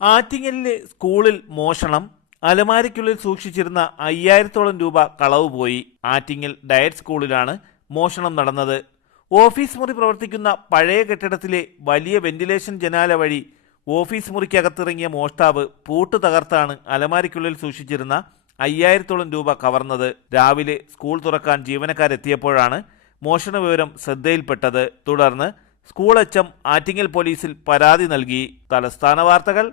ആറ്റിങ്ങലിലെ സ്കൂളിൽ മോഷണം അലമാരിക്കുള്ളിൽ സൂക്ഷിച്ചിരുന്ന അയ്യായിരത്തോളം രൂപ കളവ് പോയി. ആറ്റിങ്ങൽ ഡയറ്റ് സ്കൂളിലാണ് മോഷണം നടന്നത്. ഓഫീസ് മുറി പ്രവർത്തിക്കുന്ന പഴയ കെട്ടിടത്തിലെ വലിയ വെന്റിലേഷൻ ജനാല വഴി ഓഫീസ് മുറിക്കകത്തിറങ്ങിയ മോഷ്ടാവ് പൂട്ട് തകർത്താണ് അലമാരിക്കുള്ളിൽ സൂക്ഷിച്ചിരുന്ന അയ്യായിരത്തോളം രൂപ കവർന്നത്. രാവിലെ സ്കൂൾ തുറക്കാൻ ജീവനക്കാരെത്തിയപ്പോഴാണ് മോഷണ വിവരം ശ്രദ്ധയിൽപ്പെട്ടത്. തുടർന്ന് സ്കൂൾ അച്ചം ആറ്റിങ്ങൽ പോലീസിൽ പരാതി നൽകി. തലസ്ഥാന വാർത്തകൾ